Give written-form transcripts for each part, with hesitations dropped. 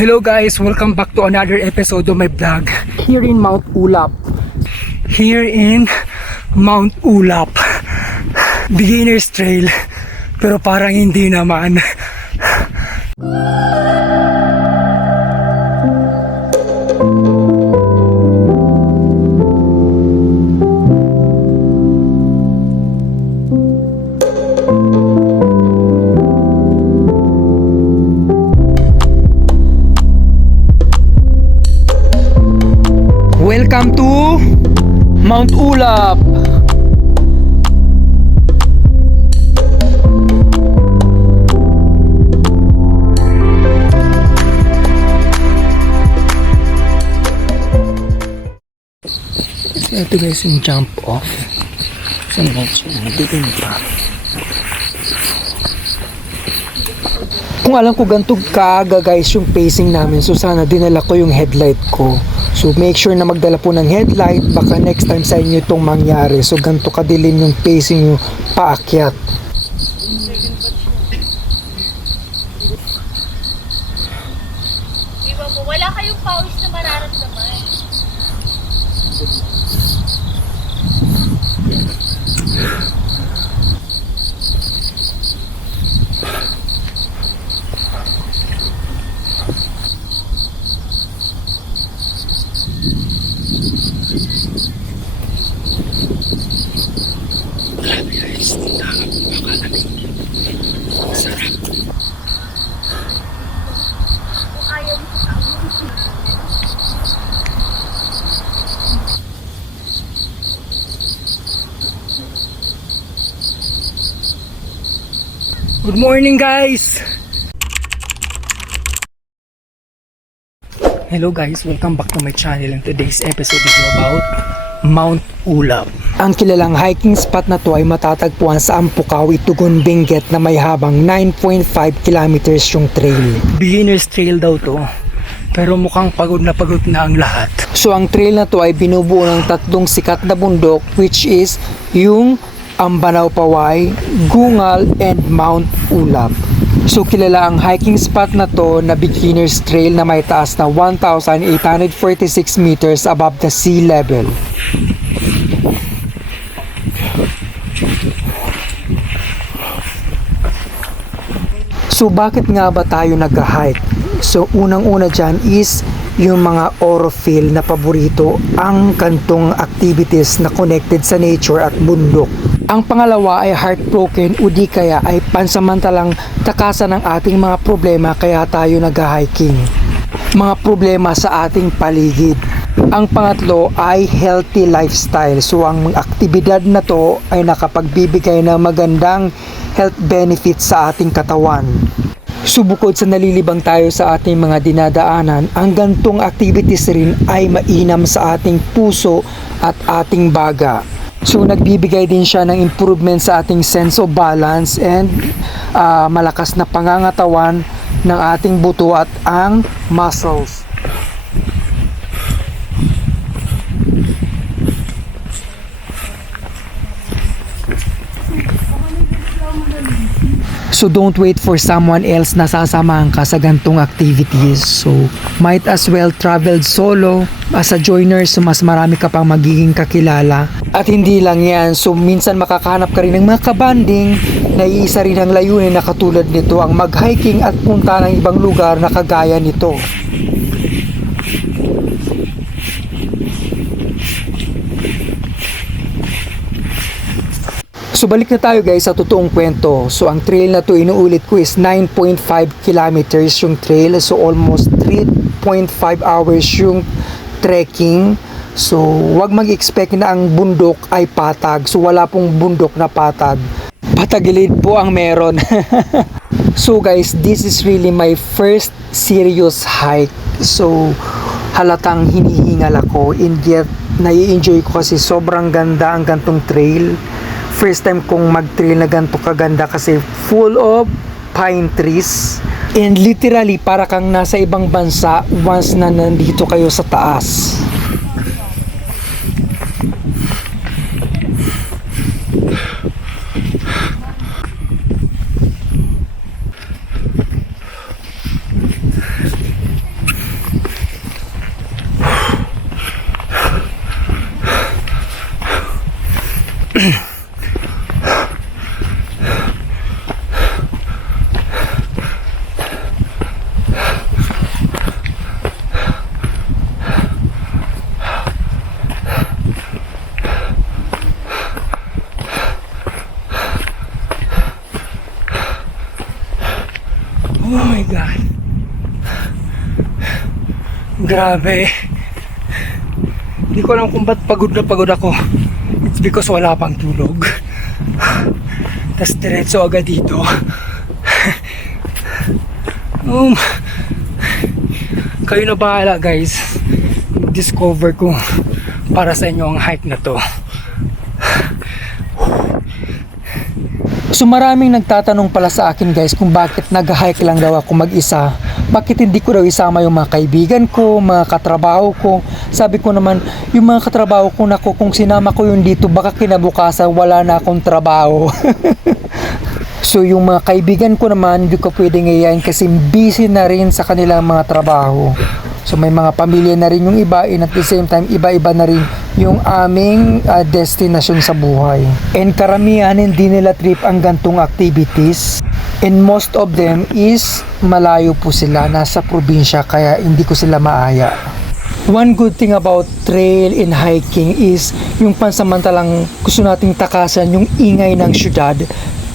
Hello guys, welcome back to another episode of my vlog here in Mount Ulap. Here in Mount Ulap. Beginner's Trail, pero parang hindi naman. Welcome to Mount Ulap. Ito guys yung jump off. Saan ba siya? Nagtitin pa. Kung alam ko ganito kaaga guys yung pacing namin, so sana dinala ko yung headlight ko. So make sure na magdala po ng headlight, baka next time sa inyo itong mangyari. So ganito kadilim yung pacing yung paakyat. Iba mo, wala kayong pawis na mararamdaman. Good morning guys! Hello guys, welcome back to my channel, and today's episode is about Mount Ulap. Ang kilalang hiking spot na to ay matatagpuan sa Ampukawi, Tugon, Benguet na may habang 9.5 kilometers yung trail. Beginner's trail daw to, pero mukhang pagod na ang lahat. So ang trail na to ay binubuo ng tatlong sikat na bundok, which is yung Ambanaw Paway, Gungal, and Mount Ulap. So kilala ang hiking spot na to na beginner's trail na may taas na 1,846 meters above the sea level. So bakit nga ba tayo nag-hike? So unang-una dyan is yung mga orophil na paborito ang kantong activities na connected sa nature at bundok. Ang pangalawa ay heartbroken o di kaya ay pansamantalang takasan ng ating mga problema kaya tayo nag-hiking. Mga problema sa ating paligid. Ang pangatlo ay healthy lifestyle. So ang aktibidad na to ay nakapagbibigay ng magandang health benefits sa ating katawan. So bukod sa nalilibang tayo sa ating mga dinadaanan, ang gantong activities rin ay mainam sa ating puso at ating baga. So nagbibigay din siya ng improvement sa ating sense of balance and malakas na pangangatawan ng ating buto at ang muscles. So don't wait for someone else na sasamahan ka sa gantong activities. So might as well travel solo as a joiner, so mas marami ka pang magiging kakilala. At hindi lang yan, so minsan makakahanap ka rin ng mga kabanding na iisa rin ang layunin na katulad nito, ang mag-hiking at punta ng ibang lugar na kagaya nito. So balik na tayo guys sa totoong kwento. So ang trail na to, inuulit ko, is 9.5 kilometers yung trail. So almost 3.5 hours yung trekking. So wag mag-expect na ang bundok ay patag. So wala pong bundok na patag. Patagilid po ang meron. So guys, this is really my first serious hike. So halatang hinihingal ako, and yet nai-enjoy ko kasi sobrang ganda ang gantong trail. First time kong mag-trail na ganito kaganda kasi full of pine trees. And literally, para kang nasa ibang bansa once na nandito kayo sa taas. Grabe. Hindi ko alam kung ba't pagod na pagod ako. It's because wala pang tulog. Tapos diretso agad dito. Kayo na bahala guys. Discover ko para sa inyo ang hike na to. So maraming nagtatanong pala sa akin guys kung bakit nag-hike lang daw ako mag-isa. Bakit hindi ko daw isama yung mga kaibigan ko, mga katrabaho ko. Sabi ko naman, yung mga katrabaho ko, naku, kung sinama ko yun dito, baka kinabukasan wala na akong trabaho. So yung mga kaibigan ko naman, hindi ko pwedeng iyayin kasi busy na rin sa kanilang mga trabaho. So may mga pamilya na rin yung iba, and at the same time, iba-iba na rin yung aming destination sa buhay. And karamihan hindi nila trip ang gantong activities. And most of them is malayo po sila, nasa probinsya, kaya hindi ko sila maaya. One good thing about trail and hiking is yung pansamantalang gusto nating takasan yung ingay ng syudad.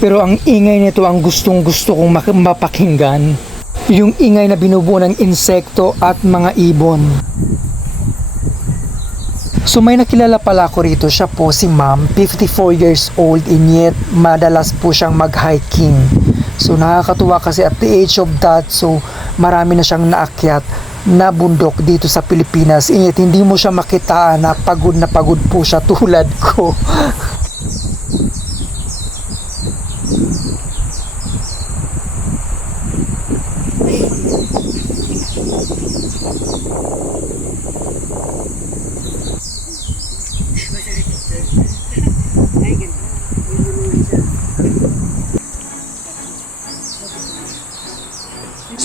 Pero ang ingay nito ang gustong-gusto kong mapakinggan. Yung ingay na binubuo ng insekto at mga ibon. So may nakilala pala ako rito, siya po si ma'am, 54 years old, and yet madalas po siyang mag-hiking. So nakakatuwa kasi at the age of that, so marami na siyang naakyat na bundok dito sa Pilipinas, and yet hindi mo siya makita na pagod po siya tulad ko.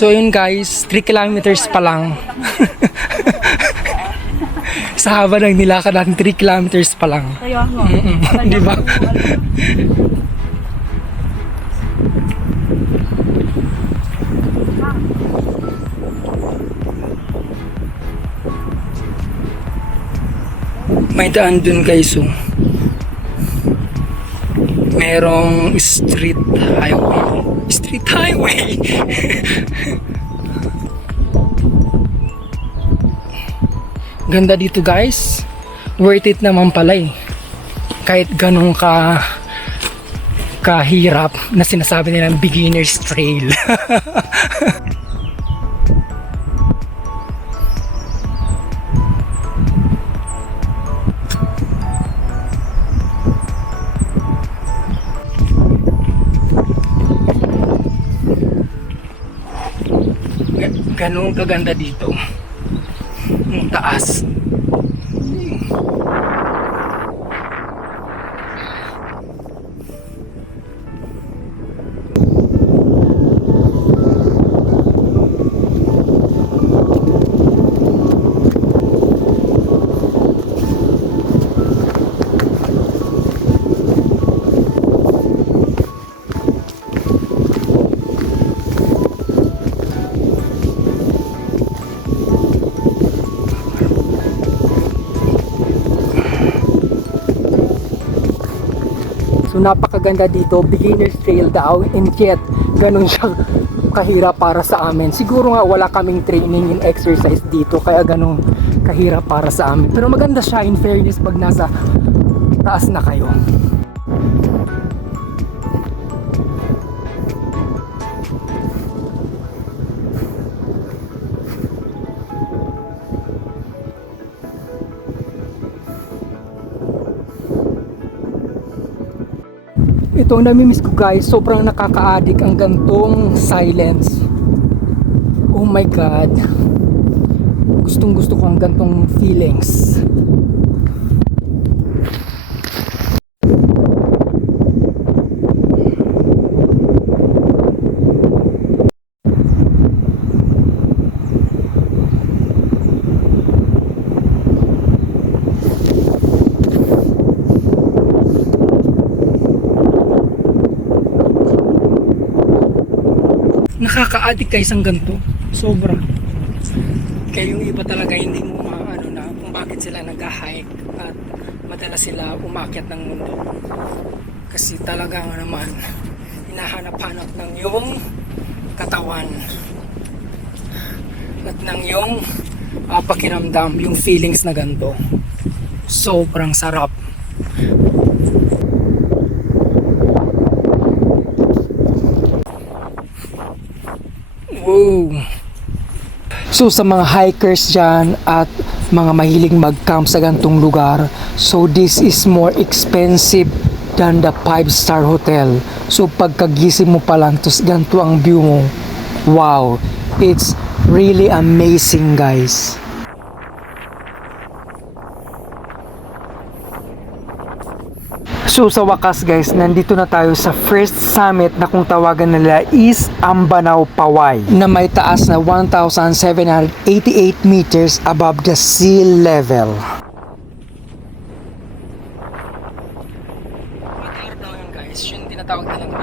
So yun guys, 3 kilometers pa lang. Sa haba ng nilakad natin, 3 kilometers pa lang. Kaya nga. Di ba? May daan dun guys, oh. Merong street highway. Street highway! Ganda dito guys. Worth it naman pala eh. Kahit ganun kahirap na sinasabi nilang beginner's trail. Ganun kaganda dito. Ang taas. So napakaganda dito, beginner's trail daw, and yet ganun siya kahirap para sa amin. Siguro nga wala kaming training in exercise dito, kaya ganun kahirap para sa amin. Pero maganda siya in fairness pag nasa taas na kayo. Ito ang namimiss ko guys, sobrang nakaka-addict ang gantong silence. Oh my god, gustong gusto ko ang gantong feelings. Nakaka-addict guys ang ganito, sobra. Kaya yung iba talaga hindi mo maano na kung bakit sila nag-hike at madalas sila umakyat ng mundo. Kasi talaga nga naman hinahanap-hanap ng yung katawan at ng yung pakiramdam, yung feelings na ganito. Sobrang sarap. Wow! So sa mga hikers dyan at mga mahiling mag-camp sa gantong lugar, so this is more expensive than the 5-star hotel. So pagkagising mo pa lang, tapos ganito ang view mo. Wow! It's really amazing, guys. So sa wakas guys, nandito na tayo sa first summit na kung tawagan nila is Ambanao Paway, na may taas na 1,788 meters above the sea level. Mataar daw yun guys, yun tinatawag nilang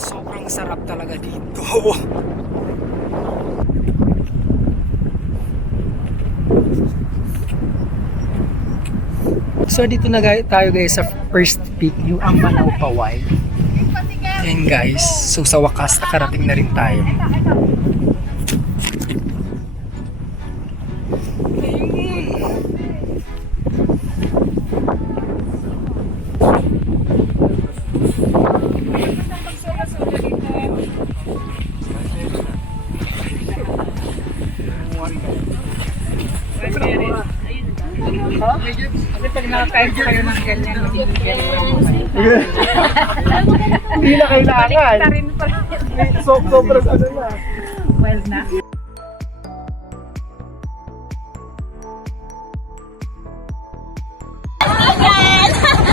sobrang sarap talaga dito. So dito na tayo guys sa first peak, yung Ambanao Paway. Yan guys, so sa wakas nakarating na rin tayo. Kasi pag nakakain kayo ng ganyan, Hindi na kailangan. Sobrang ano na. well na.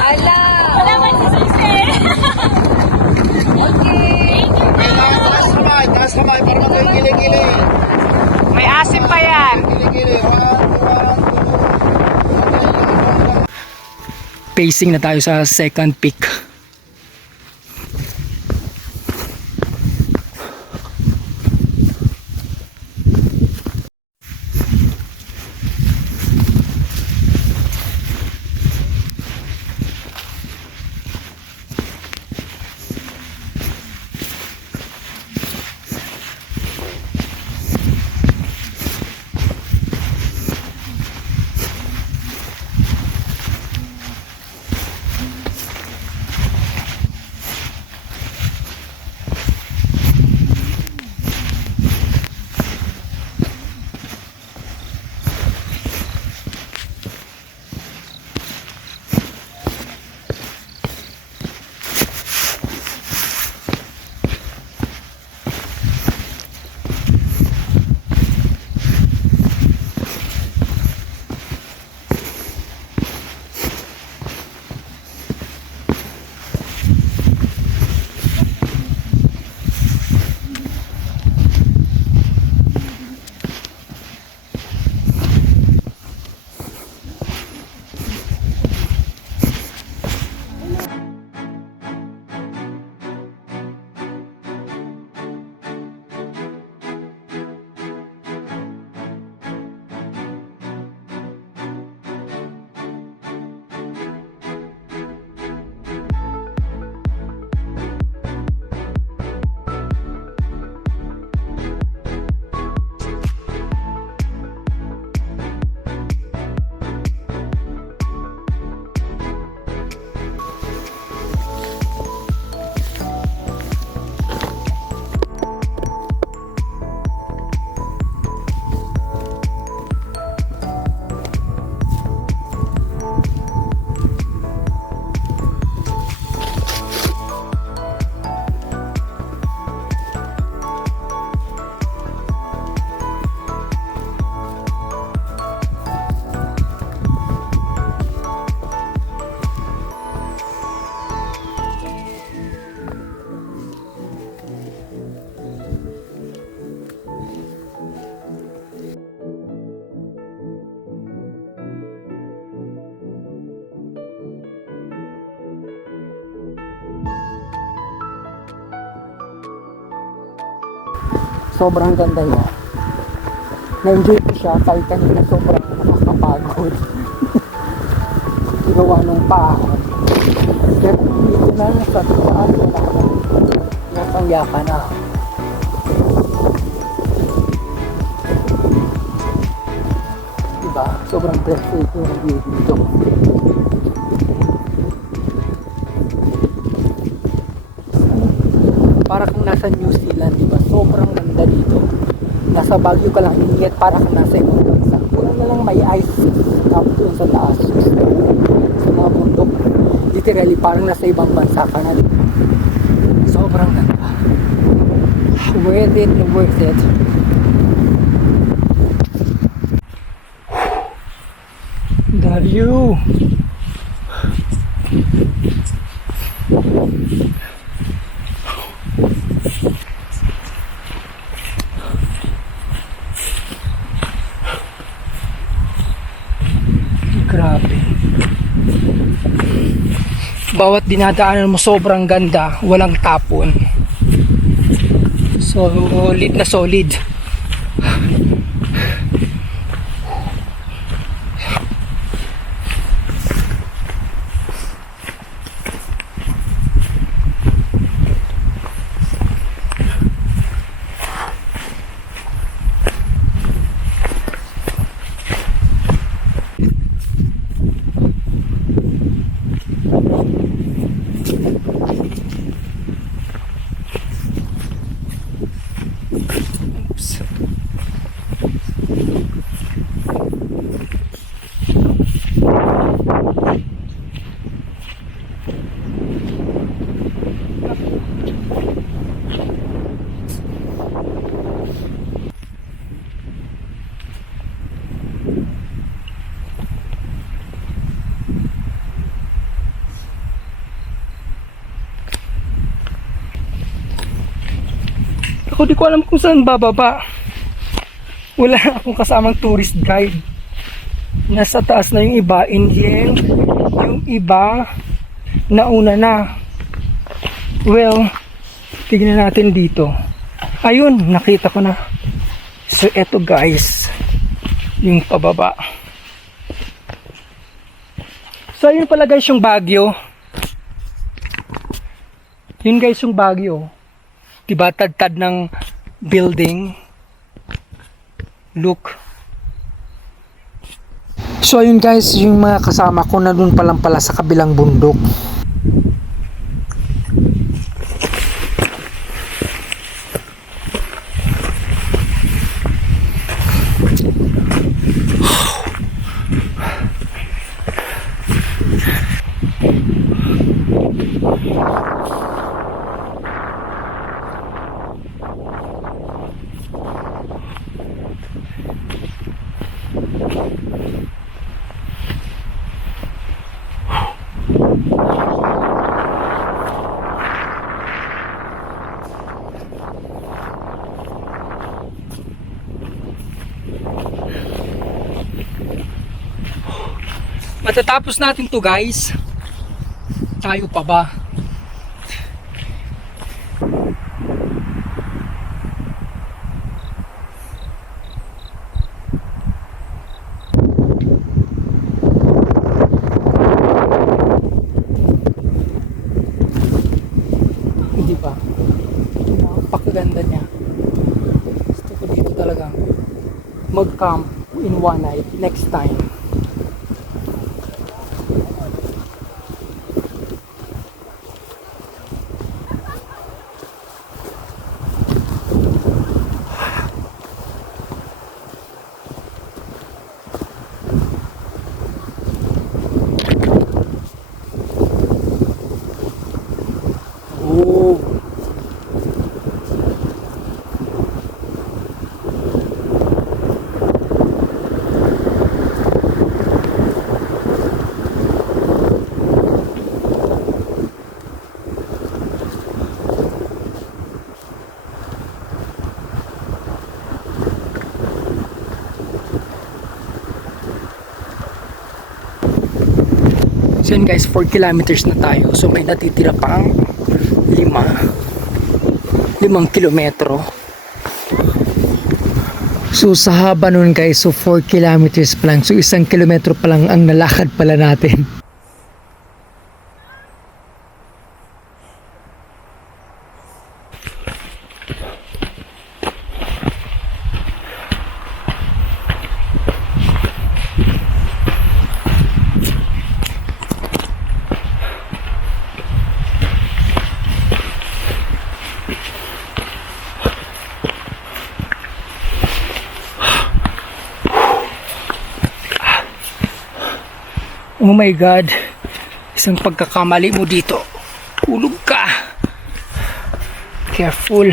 Ala! Wala man si Susi! Okay! Kailangan taas kamay para mag-gili-gili. May asim pa yan! Gili-gili. Pacing na tayo sa second peak. Sobrang ganda niya. Na-enjoy ko siya kahit kanina sobrang nakakapagod. Gawa nung paa. Pero dito na sa taas, wala na. Napangyaka na. Diba? Sobrang breathtaking ng view dito. Para kang nasa New Zealand, diba? Sobrang ganda dito. Nasa Baguio ka lang, ingat para kang nasa ibang bansa. Wala na lang may ice up doon sa taas. Sa mga bundok. Literally, parang nasa ibang bansa ka na. Sobrang ganda. Worth it, worth it. Dario. Grabe. Bawat dinadaanan mo sobrang ganda, walang tapon. Solid na solid. Oops. Ako di ko alam kung saan bababa. Wala akong kasamang tourist guide. Nasa taas na yung iba, Indian. Yung iba, nauna na. Well, tignan natin dito. Ayun, nakita ko na. So, eto guys, yung pababa. So, ayun pala guys yung Baguio. Yun guys yung Baguio. Diba, tad-tad ng building. Look. So ayun guys, yung mga kasama ko na dun pa lang pala sa kabilang bundok. Matatapos natin to guys. Tayo pa ba? Hindi pa. Napakaganda niya. Gusto ko dito talagang mag-camp in one night next time. Oh. So yun guys, 4 kilometers na tayo. So may natitira pang 5 kilometro. So sa haba nun guys, so 4 kilometers pa lang. So 1 kilometro pa lang ang nalakad pala natin. Oh my God. Isang pagkakamali mo dito. Hulog ka. Careful.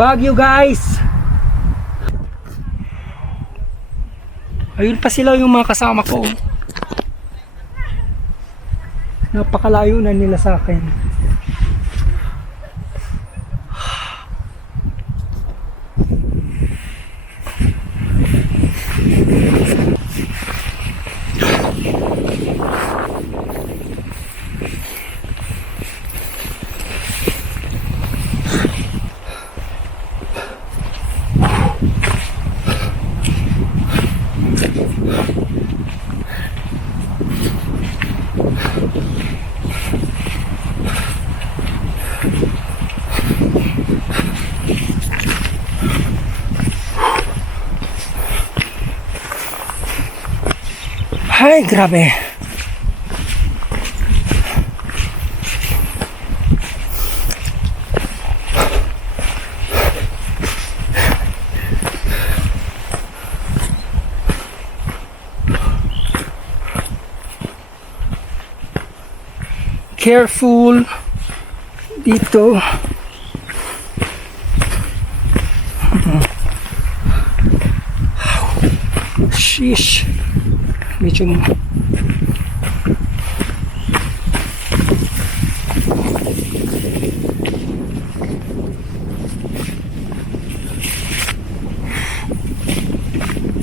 Baguio guys. Ayun pa sila yung mga kasama ko. Napakalayo na nila sa akin. Ay, grabe. Careful dito. Sheesh. Medyo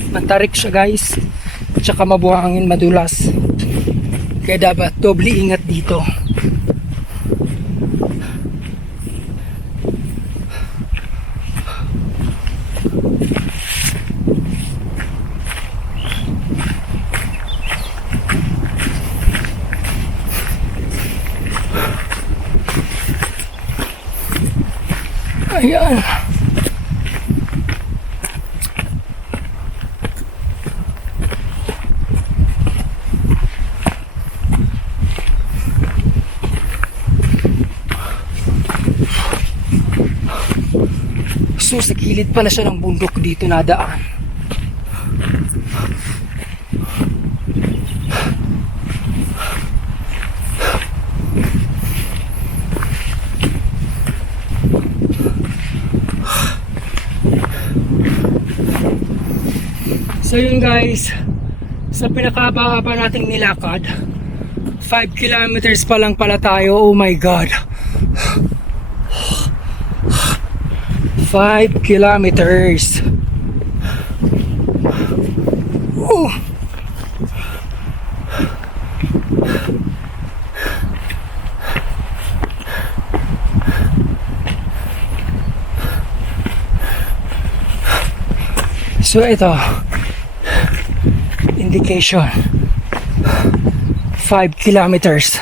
matarik siya guys, tsaka mabuhangin, madulas, kaya dapat doble ingat dito. Ayan. So sa gilid pala siya ng bundok dito nadaan. So yun guys, sa pinakahaba-haba nating nilakad, 5 kilometers pa lang pala tayo. Oh my God, 5 kilometers. Oh. So ito, indication, 5 kilometers.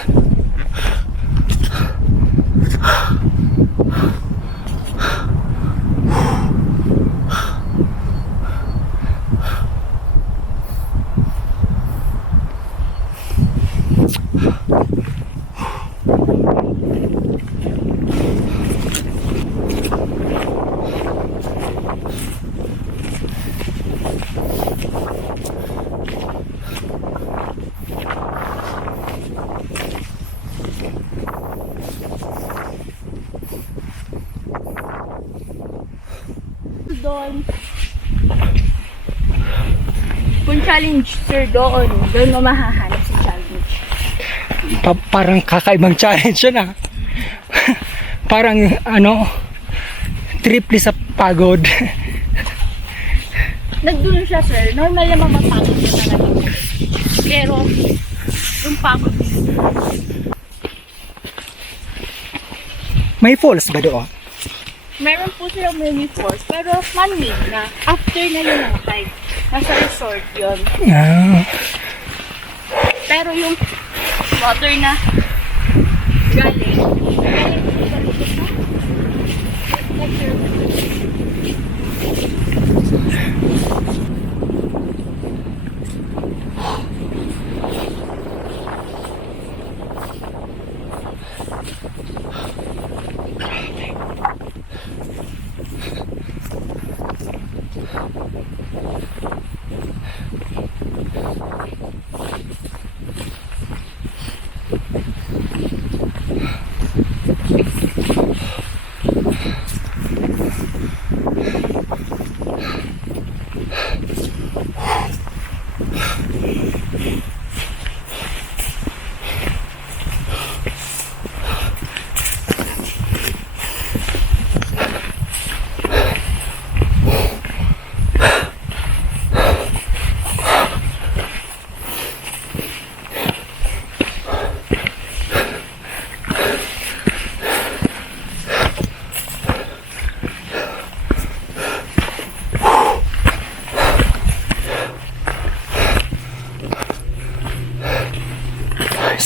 Doon. Punta challenge, sir, doon. Doon mo mahahanap sa challenge. Parang kakaibang challenge yun ah. Parang ano, triple sa pagod. Nagdulo siya, sir. Normal naman mapagod siya talaga. Pero, yung pagod, May falls ba doon? meron po silang mini force, pero man-made na. After na yun ang hike. Nasa resort yun. Ah, Pero yung water na galing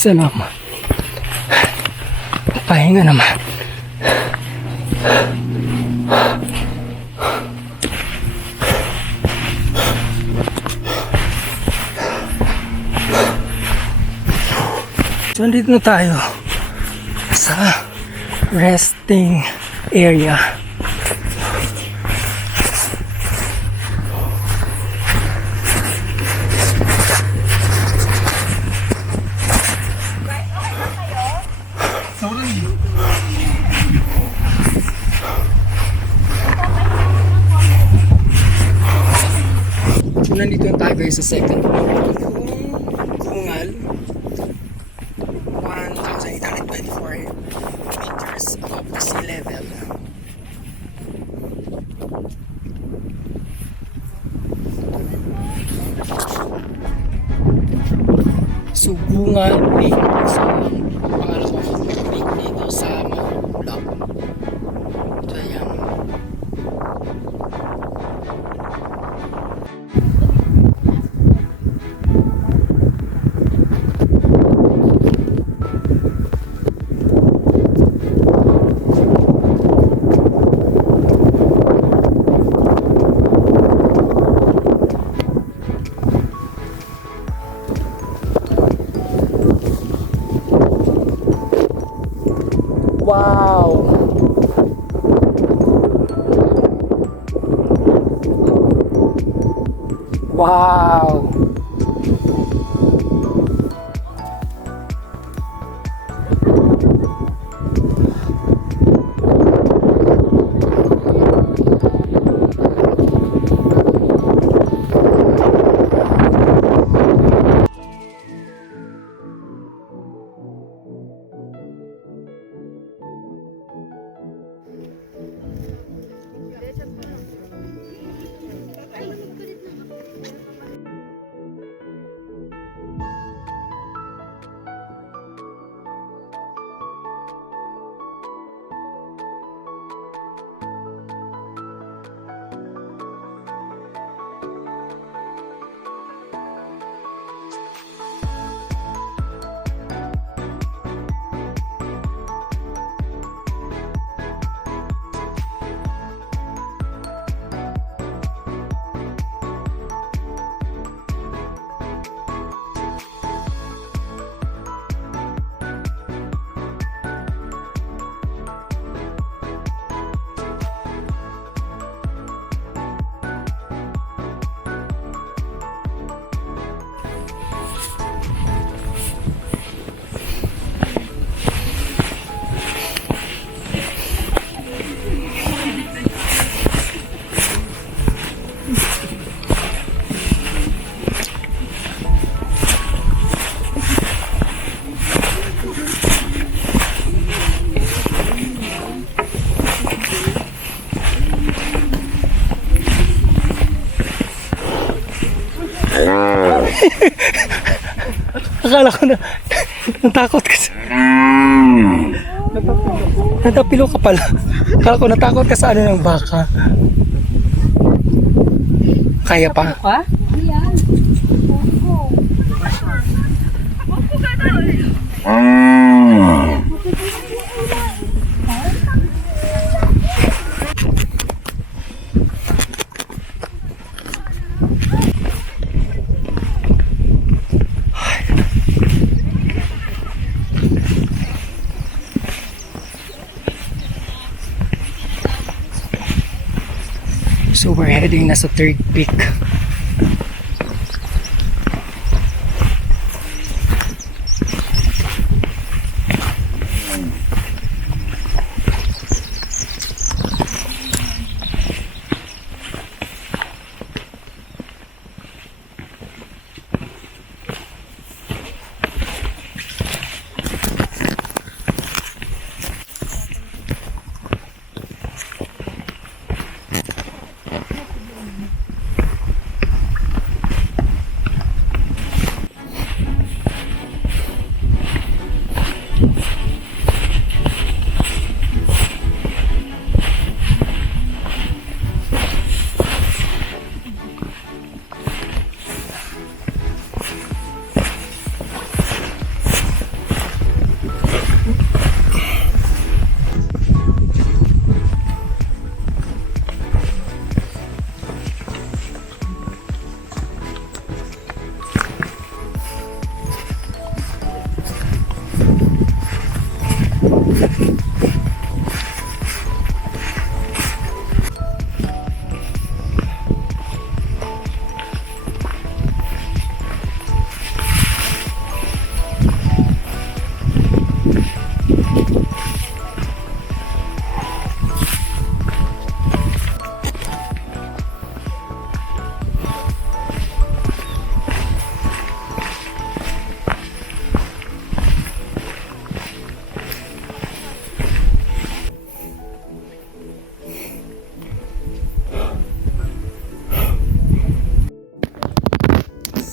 salamat. Pahinga naman. So, nandito na tayo sa resting area. So, nandito na tayo guys sa second floor ng Kungal. 1,824 meters above the sea level. So, Kungal Peak sa pangalawang peak dito sa Mount Blanc. So, ayan. Wow! Wow! Akala ko na natakot ka sa... Natapilo ka pala. Akala ko natakot ka sa ano ng baka. Kaya pa? So we're heading na sa third peak.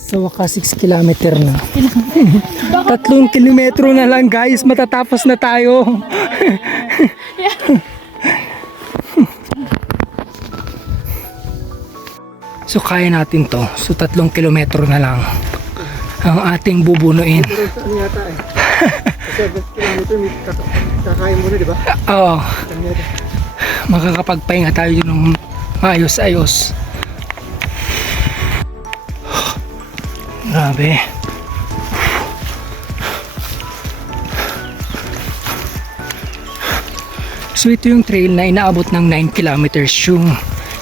Sa wakas 6 kilometer na. 3 kilometro na lang guys, matatapos na tayo. So kaya natin to. So 3 kilometro na lang ang ating bubunuin. Ano yata eh. Kasi 7 kilometer, kakain mo na, di ba? Oo. Makakapagpahinga tayo yun ng maayos-ayos. Grabe. So ito yung trail na inaabot ng 9 kilometers yung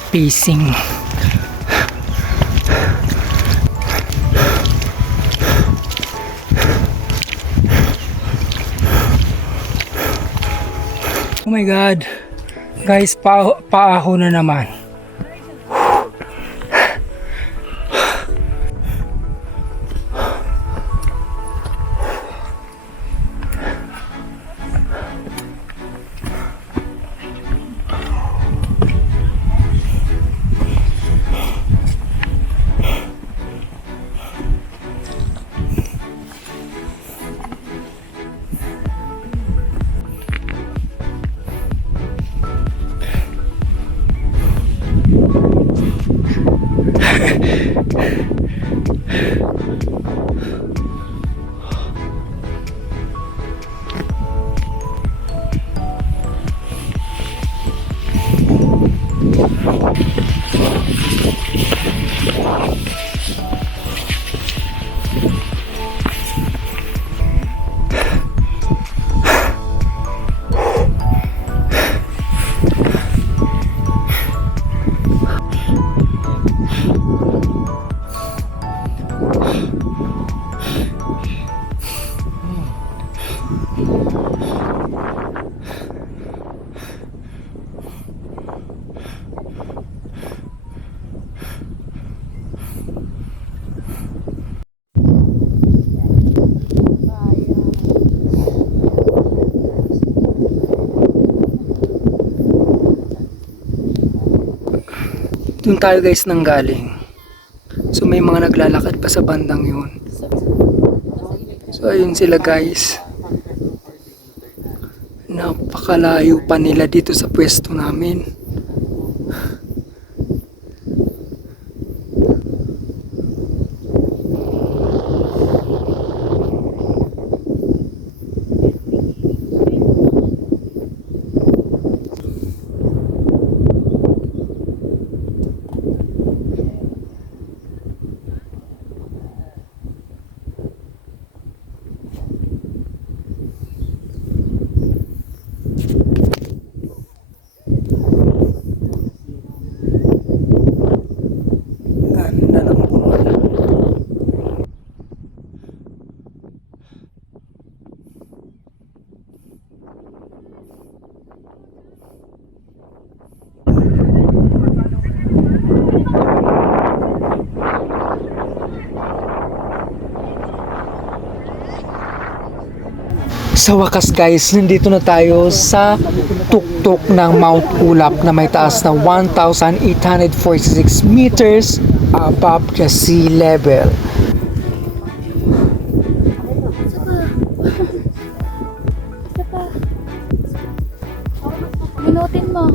pacing. Oh my God. Guys, paaho na naman. Doon tayo guys nang galing. So may mga naglalakad pa sa bandang yun. So ayun sila guys. Napakalayo pa nila dito sa pwesto namin. Ganda ng bola. Sa wakas guys, nandito na tayo sa tuktok ng Mount Ulap na may taas na 1,846 meters above the sea level. Minutin mo.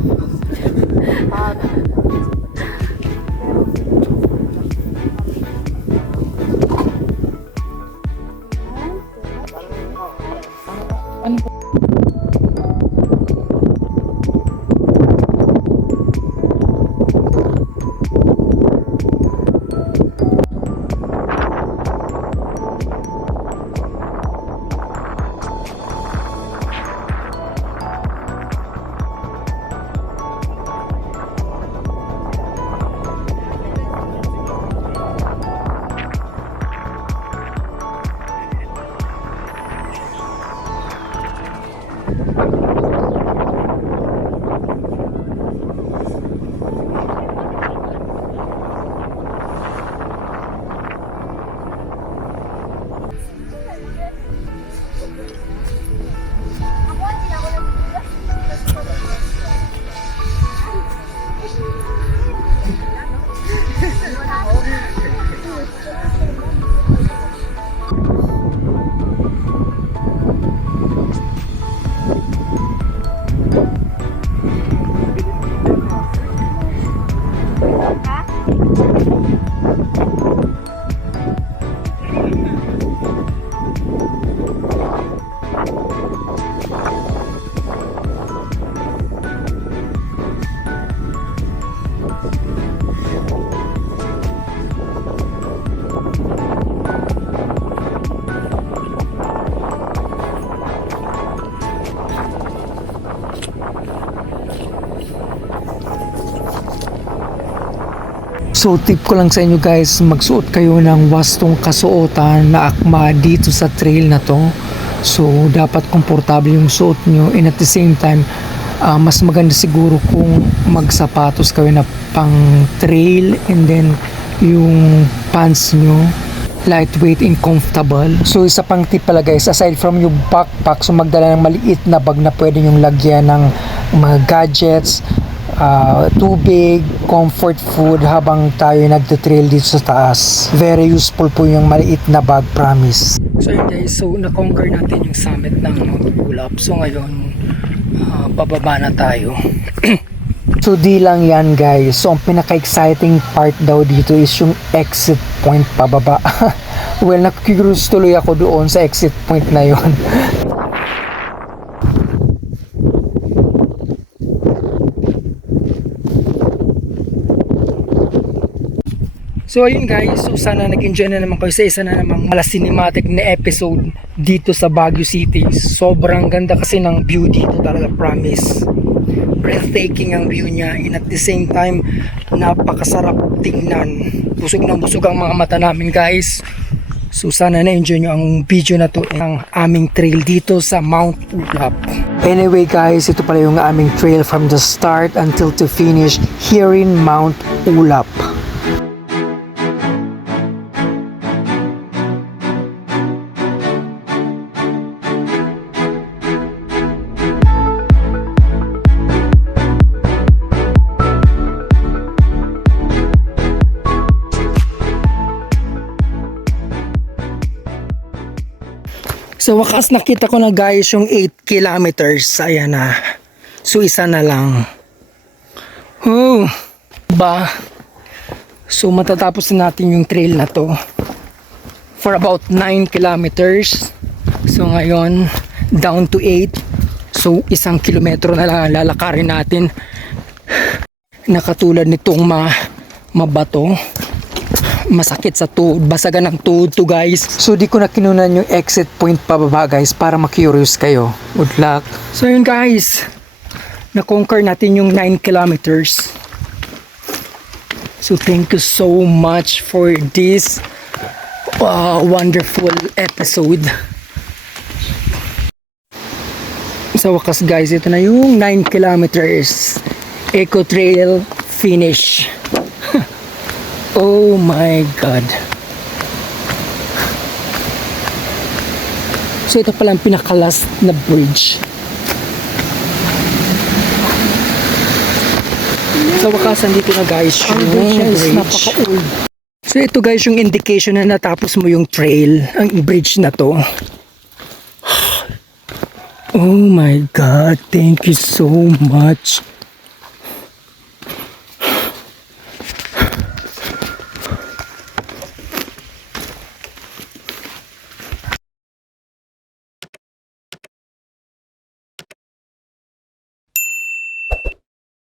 So tip ko lang sa inyo guys, magsuot kayo ng wastong kasuotan na akma dito sa trail na to. So dapat komportable yung suot nyo, and at the same time mas maganda siguro kung magsapatos kayo na pang trail, and then yung pants nyo lightweight and comfortable. So isa pang tip pala guys, aside from yung backpack, so magdala ng maliit na bag na pwede yung lagyan ng mga gadgets, tubig, comfort food habang tayo nagte-trail dito sa taas. Very useful po yung maliit na bag, promise. So yun guys, so na-conquer natin yung summit ng Mount Ulap. So ngayon, bababa na tayo. So di lang yan guys. So ang pinaka-exciting part daw dito is yung exit point pababa. Well, nakikruise tuloy ako doon sa exit point na yon. So ayun guys, so sana nag-enjoy na naman kayo sa isa na namang mala cinematic na episode dito sa Baguio City. Sobrang ganda kasi ng view dito talaga, promise. Breathtaking ang view niya, and at the same time napakasarap tingnan. Busog na busog ang mga mata namin guys. So sana na-enjoy nyo ang video na to, ang aming trail dito sa Mount Ulap. Anyway guys, ito pala yung aming trail from the start until to finish here in Mount Ulap. So wakas nakita ko na guys yung 8 kilometers. Ayan na. So isa na lang. Oh, ba? So matatapos na natin yung trail na to for about 9 kilometers. So ngayon down to 8. So 1 kilometro na lang lalakarin natin. Nakatulad nitong mabato. Masakit sa tuhod, basagan ng tuhod to guys. So di ko na kinunan yung exit point pababa guys para ma-curious kayo. Good luck. So yun guys, na-conquer natin yung 9 kilometers. So thank you so much for this wonderful episode. Sa wakas guys, ito na yung 9 kilometers Eco Trail finish. Oh my God. So ito pala ang pinaka-last na bridge. Sa wakas, dito na guys yung bridge. Napaka-old. So ito guys yung indication na natapos mo yung trail, ang bridge na to. Oh my God, thank you so much.